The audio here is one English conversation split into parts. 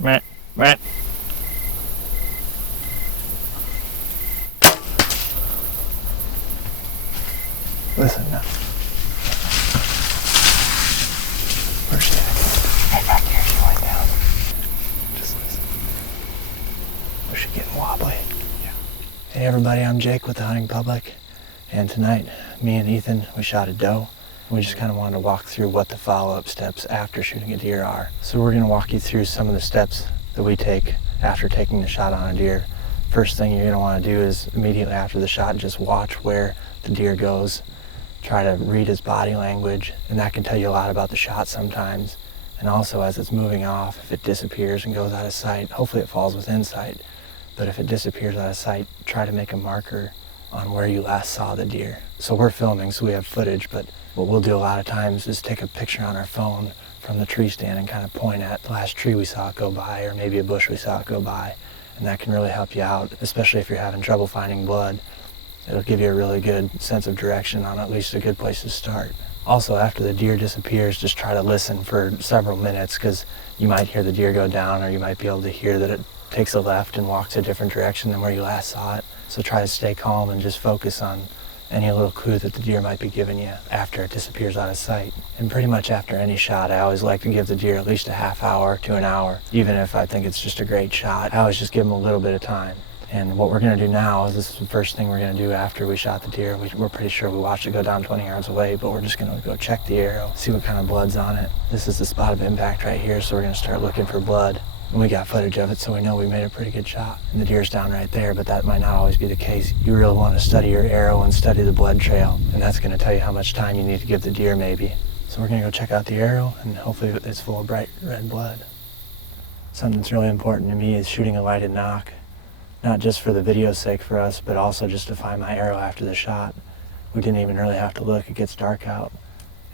Meh, meh. Listen now. Where's she at? Right back here, she went down. Just listen. Was she getting wobbly? Yeah. Hey everybody, I'm Jake with the Hunting Public. And tonight, me and Ethan, we shot a doe. We just kind of wanted to walk through what the follow-up steps after shooting a deer are. So we're going to walk you through some of the steps that we take after taking the shot on a deer. First thing you're going to want to do is immediately after the shot, just watch where the deer goes. Try to read his body language, and that can tell you a lot about the shot sometimes. And also, as it's moving off, if it disappears and goes out of sight, hopefully it falls within sight. But if it disappears out of sight, try to make a marker on where you last saw the deer. So we're filming, so we have footage, but what we'll do a lot of times is take a picture on our phone from the tree stand and kind of point at the last tree we saw it go by, or maybe a bush we saw it go by. And that can really help you out, especially if you're having trouble finding blood. It'll give you a really good sense of direction on at least a good place to start. Also, after the deer disappears, just try to listen for several minutes, because you might hear the deer go down, or you might be able to hear that it takes a left and walks a different direction than where you last saw it. So try to stay calm and just focus on any little clue that the deer might be giving you after it disappears out of sight. And pretty much after any shot, I always like to give the deer at least a half hour to an hour. Even if I think it's just a great shot, I always just give them a little bit of time. And what we're going to do now is, this is the first thing we're going to do after we shot the deer. We're pretty sure we watched it go down 20 yards away, but we're just going to go check the arrow, see what kind of blood's on it. This is the spot of impact right here, so we're going to start looking for blood. And we got footage of it, so we know we made a pretty good shot. And the deer's down right there, but that might not always be the case. You really want to study your arrow and study the blood trail, and that's going to tell you how much time you need to give the deer maybe. So we're going to go check out the arrow, and hopefully it's full of bright red blood. Something that's really important to me is shooting a lighted nock. Not just for the video's sake for us, but also just to find my arrow after the shot. We didn't even really have to look. It gets dark out.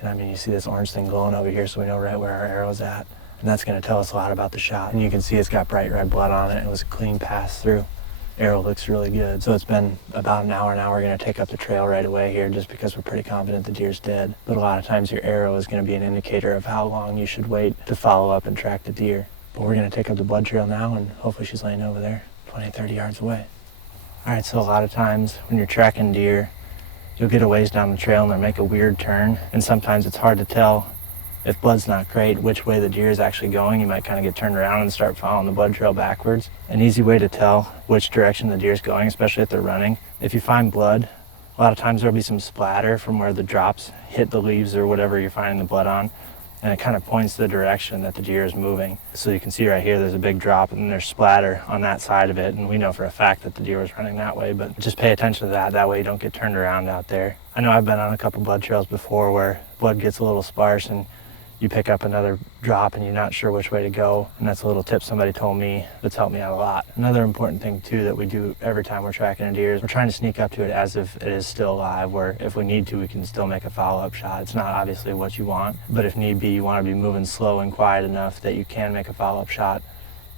And I mean, you see this orange thing glowing over here, so we know right where our arrow's at. And that's going to tell us a lot about the shot. And you can see it's got bright red blood on it. It was a clean pass through. Arrow looks really good. So it's been about an hour now. We're going to take up the trail right away here, just because we're pretty confident the deer's dead. But a lot of times your arrow is going to be an indicator of how long you should wait to follow up and track the deer. But we're going to take up the blood trail now, and hopefully she's laying over there, 20, 30 yards away. All right, so a lot of times when you're tracking deer, you'll get a ways down the trail and they'll make a weird turn. And sometimes it's hard to tell, if blood's not great, which way the deer is actually going. You might kind of get turned around and start following the blood trail backwards. An easy way to tell which direction the deer's going, especially if they're running, if you find blood, a lot of times there'll be some splatter from where the drops hit the leaves or whatever you're finding the blood on. And it kind of points the direction that the deer is moving. So you can see right here, there's a big drop and there's splatter on that side of it. And we know for a fact that the deer was running that way, but just pay attention to that. That way you don't get turned around out there. I know I've been on a couple blood trails before where blood gets a little sparse and you pick up another drop and you're not sure which way to go. And that's a little tip somebody told me that's helped me out a lot. Another important thing too that we do every time we're tracking a deer is we're trying to sneak up to it as if it is still alive, where if we need to, we can still make a follow-up shot. It's not obviously what you want, but if need be, you want to be moving slow and quiet enough that you can make a follow-up shot,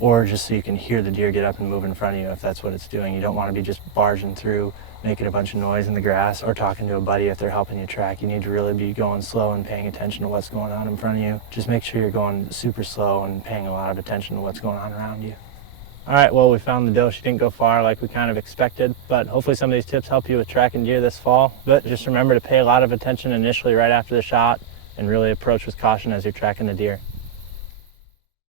or just so you can hear the deer get up and move in front of you if that's what it's doing. You don't want to be just barging through, making a bunch of noise in the grass, or talking to a buddy if they're helping you track. You need to really be going slow and paying attention to what's going on in front of you. Just make sure you're going super slow and paying a lot of attention to what's going on around you. All right, well, we found the doe. She didn't go far like we kind of expected, but hopefully some of these tips help you with tracking deer this fall. But just remember to pay a lot of attention initially right after the shot and really approach with caution as you're tracking the deer.